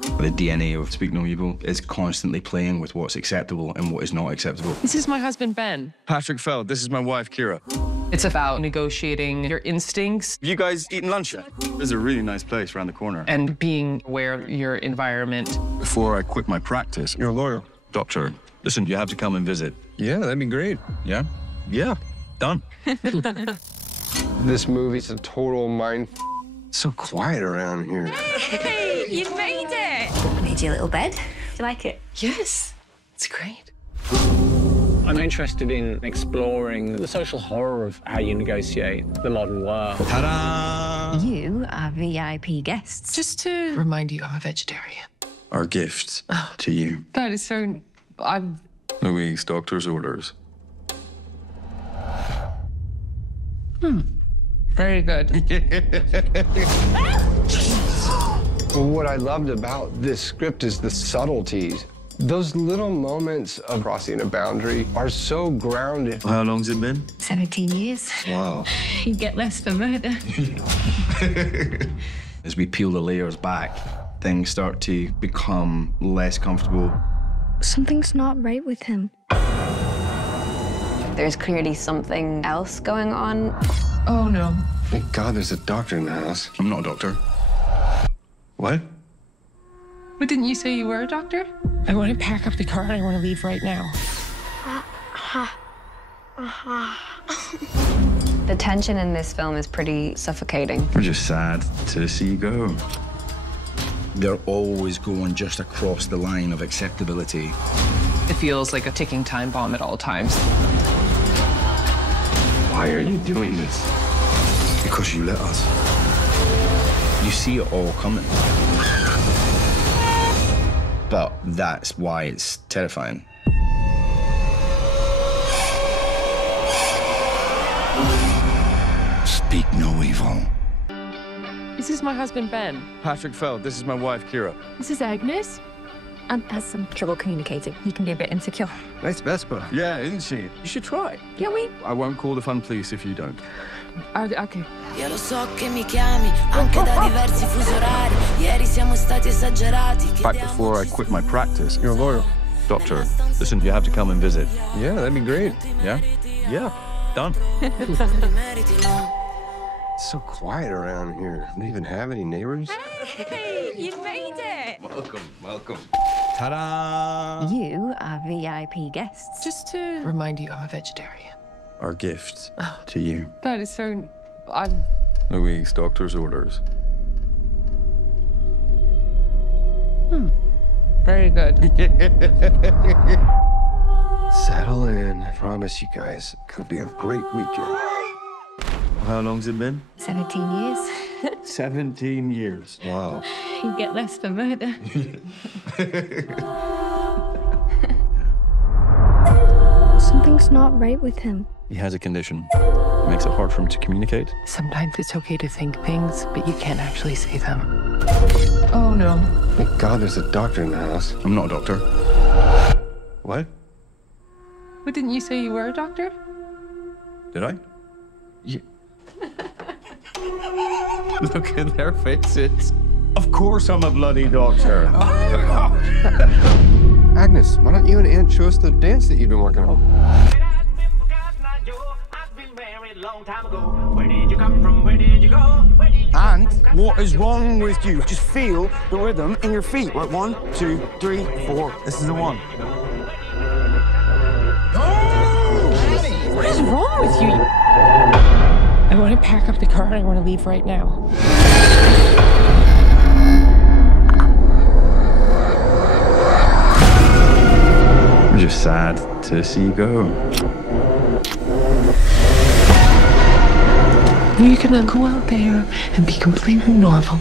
The DNA of Speak No Evil is constantly playing with what's acceptable and what is not acceptable. This is my husband, Ben. Patrick Feld, this is my wife, Kira. It's about negotiating your instincts. Have you guys eaten lunch yet? There's a really nice place around the corner. And being aware of your environment. Before I quit my practice, You're a lawyer. doctor, listen, you have to come and visit. Yeah, that'd be great. Yeah? Yeah. Done. This movie's a total mind. So quiet around here. Hey, you made it! I made you a little bed. Do you like it? Yes, it's great. I'm interested in exploring the social horror of how you negotiate the modern world. Ta-da! You are VIP guests. Just to remind you, I'm a vegetarian. Our gifts to you. That is so... I'm... Louise, doctor's orders. Very good. Well, what I loved about this script is the subtleties. Those little moments of crossing a boundary are so grounded. How long's it been? 17 years. Wow. You get less for murder. As we peel the layers back, things start to become less comfortable. Something's not right with him. There's clearly something else going on. Oh, no. Thank God there's a doctor in the house. I'm not a doctor. What? But didn't you say you were a doctor? I want to pack up the car and I want to leave right now. The tension in this film is pretty suffocating. We're just sad to see you go. They're always going just across the line of acceptability. It feels like a ticking time bomb at all times. Why are you doing this? Because you let us. You see it all coming. But that's why it's terrifying. Speak no evil. This is my husband, Ben. Patrick Feld, this is my wife, Kira. This is Agnes. And has some trouble communicating. He can be a bit insecure. Nice Vespa. Yeah, isn't she? You should try. Can we? I won't call the fun police if you don't. Okay. Io lo so che mi chiami anche da diversi fusi orari. Ieri siamo stati esagerati. Back before I quit my practice, You're a lawyer. doctor, listen, you have to come and visit. Yeah, that'd be great. Yeah? Yeah. Done. It's so quiet around here. Don't even have any neighbors. Hey, you made it! Welcome, welcome. Ta-da! You are VIP guests. Just to remind you, I'm a vegetarian. Our gifts to you. That is so... I'm... Louise, doctor's orders. Very good. Settle in. I promise you guys, it could be a great weekend. How long's it been? 17 years. 17 years. Wow. You get less for murder. Something's not right with him. He has a condition. It makes it hard for him to communicate. Sometimes it's okay to think things, but you can't actually say them. Oh, no. Thank God there's a doctor in the house. I'm not a doctor. What? But didn't you say you were a doctor? Did I? Look at their faces. Of course I'm a bloody doctor. Agnes, why don't you and Aunt show us the dance that you've been working on? And what is wrong with you? Just feel the rhythm in your feet. Right, 1, 2, 3, 4. This is the one. What is wrong with you? I want to pack up the car and I want to leave right now. We're just sad to see you go. You're gonna go out there and be completely normal.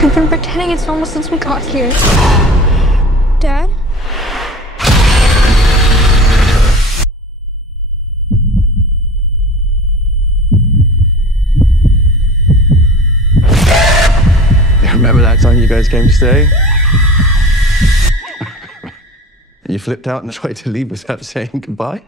We've been pretending it's normal since we got here. Dad? Remember that time you guys came to stay? And you flipped out and tried to leave without saying goodbye?